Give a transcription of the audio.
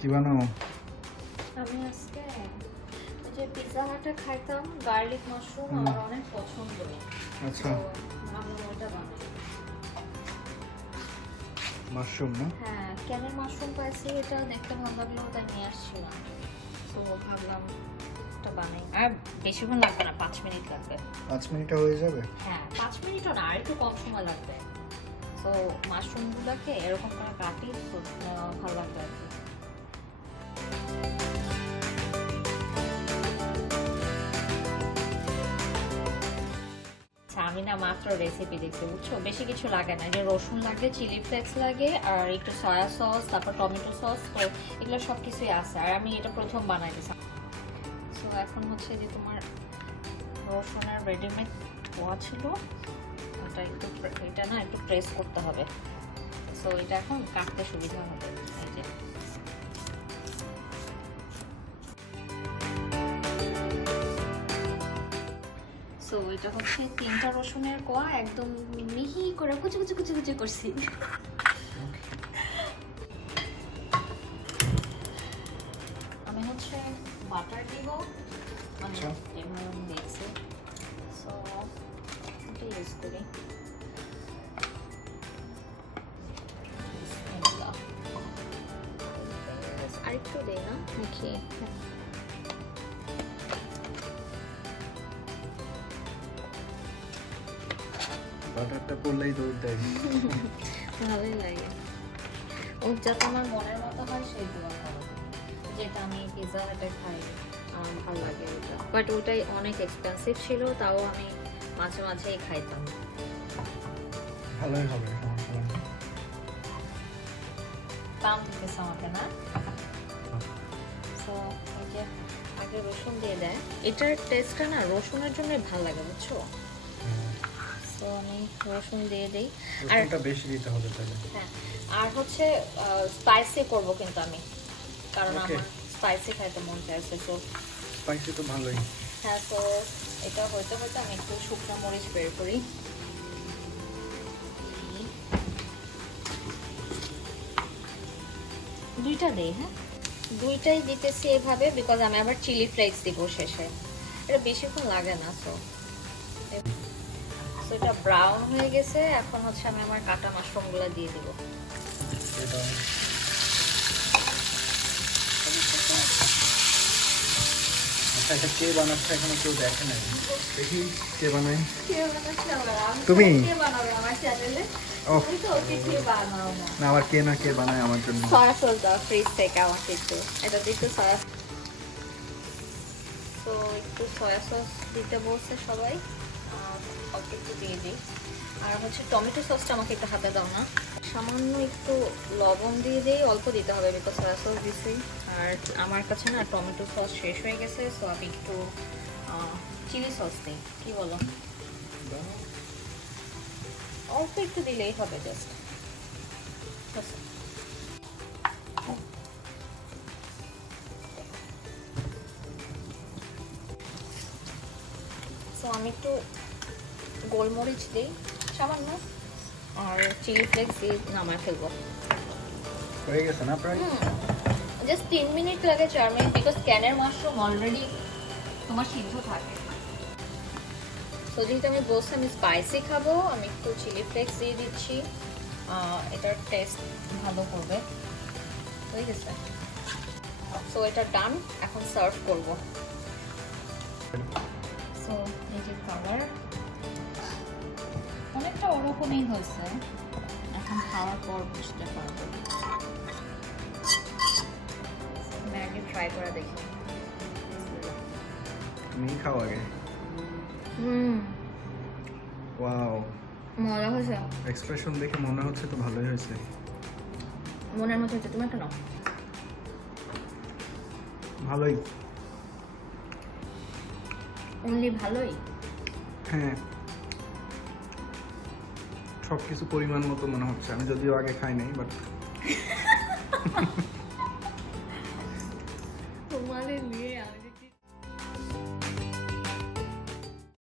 কি বানাও? আমি আজকে ওই যে পিৎজা হাটে খাইতাম গার্লিক মাশরুম আমার অনেক পছন্দ। আচ্ছা, ভাবলাম ওইটা বানাই। মাশরুম না? হ্যাঁ, ক্যানের মাশরুম পাইছি, এটা দেখতে ভালো লাগলো তাই নিয়ে আসছিলাম। তো ভাবলাম এটা বানাই। আর বেশিক্ষণ লাগবে না, 5 মিনিট লাগবে। 5 মিনিটে হয়ে যাবে? হ্যাঁ, 5 মিনিটও না, আর একটু কম সময় লাগবে। তো মাশরুমগুলোকে এরকম করে কাটি, তো ভালো লাগবে আর কি। আমি না মাত্র রেসিপি দেখছি, বুঝছো, বেশি কিছু লাগে না। যে রসুন লাগে, চিলি ফ্লেক্স লাগে, আর একটু সয়া সস, তারপর টমেটো সস, তো এগুলো সব কিছুই আছে। আর আমি এটা প্রথম বানাই দিয়েছি। সো এখন হচ্ছে যে তোমার রসুনের রেডিমেড কোয়া ছিল, ওটা একটু এটা না একটু প্রেস করতে হবে। সো এটা এখন কাটতে সুবিধা হবে। এই যে সো এটা হচ্ছে 3টা রসুনের কোয়া, একদম মিহি করে কুচি কুচি কুচি কুচি করছি। আমি হচ্ছে বাটার দিব, মানে এমন দেখছি। সো এটা ইউজ করি। আরেকটু দেই না নাকি? বাটারটা পড়লেই দৌড় দেয়। ভালোই লাগে। ও যাতে আমার মনের মতো হয় সেই দোয়া করো, যেটা আমি পিৎজা হাটে খাই, ভালো লাগে ওটা। বাট ওটাই অনেক এক্সপেন্সিভ ছিল, তাও আমি মাঝে মাঝেই খাইতাম। ভালোই হবে, সমস্যা নেই। দাম দিতেছে আমাকে না? সো এই যে আগে রসুন দিয়ে দেয়, এটার টেস্টটা না রসুনের জন্য ভালো লাগে, বুঝছো। তো আমি রসুন দিয়ে দিই। আর রসুনটা বেশি দিতে হবে তাহলে। হ্যাঁ, আর হচ্ছে স্পাইসি করব কিন্তু আমি, কারণ Okay. আমার স্পাইসি খাইতে মন চাইছে। তো স্পাইসি তো ভালোই। হ্যাঁ, তো এটা হইতে হইতে আমি একটু শুকনো মরিচ বের করি। দুইটা দেই, হ্যাঁ দুইটাই দিতেছি এভাবে, বিকজ আমি আবার চিলি ফ্লেক্স দিব শেষে। এটা বেশিক্ষণ লাগে না। সো এটা ব্রাউন হয়ে গেছে, এখন হচ্ছে আমি আমার কাটা মাশরুমগুলো দিয়ে দিব। এটা আচ্ছা, এটা কে বানাচ্ছে এখনো কেউ দেখে নাই, দেখি কে বানায়। তুমি? ওহ, না আবার কে না কে বানায় আমার জন্য। সয়া সসটা ফ্রিজ থেকে আমাকে একটু এটা দিতে সয়া। তো একটু সয়া সস দিতে বলছে সবাই, অল্প একটু দিয়ে দিই। আর হচ্ছে টমেটো সসটা আমাকে একটু হাতে দাও না। সামান্য একটু লবণ দিয়ে দিই, অল্প দিতে হবে বিকজ সয়া সস দিছি। আর আমার কাছে না টমেটো সস শেষ হয়ে গেছে, সো আমি একটু চিলি সস দিই। কি বলো? অল্প একটু দিলেই হবে, জাস্ট। সো আমি একটু গোলমরিচ দিই সামান্য, আর চিলি ফ্লেক্স দিয়ে নামায় ফেলবো। হয়ে গেছে না প্রায়? জাস্ট 3 মিনিট লাগে, 4 মিনিট, বিকজ ক্যানের মাশরুম অলরেডি তোমার সিদ্ধ থাকে। তো যেহেতু আমি বলছি আমি স্পাইসি খাবো, আমি একটু চিলি ফ্লেক্স দিয়ে দিচ্ছি, এটার টেস্ট ভালো করবে। হয়ে গেছে। সো এটা ডান, এখন সার্ভ করব। সো এই যে খাবার অনেকটা ওরকমই হয়েছে, এখন খাওয়ার পর বুঝতে পারবো। ম্যাগি ট্রাই করে দেখি। তুমি খাও আগে। ওয়াও, মজা হয়েছে। এক্সপ্রেশন দেখে মনে হচ্ছে তো ভালোই হয়েছে। মনের মতো হচ্ছে। তুমি একটা নাও। ভালোই। অনলি ভালোই? হ্যাঁ, সবকিছু পরিমাণ মতো মনে হচ্ছে। আমি যদিও আগে খাই নাই, বাট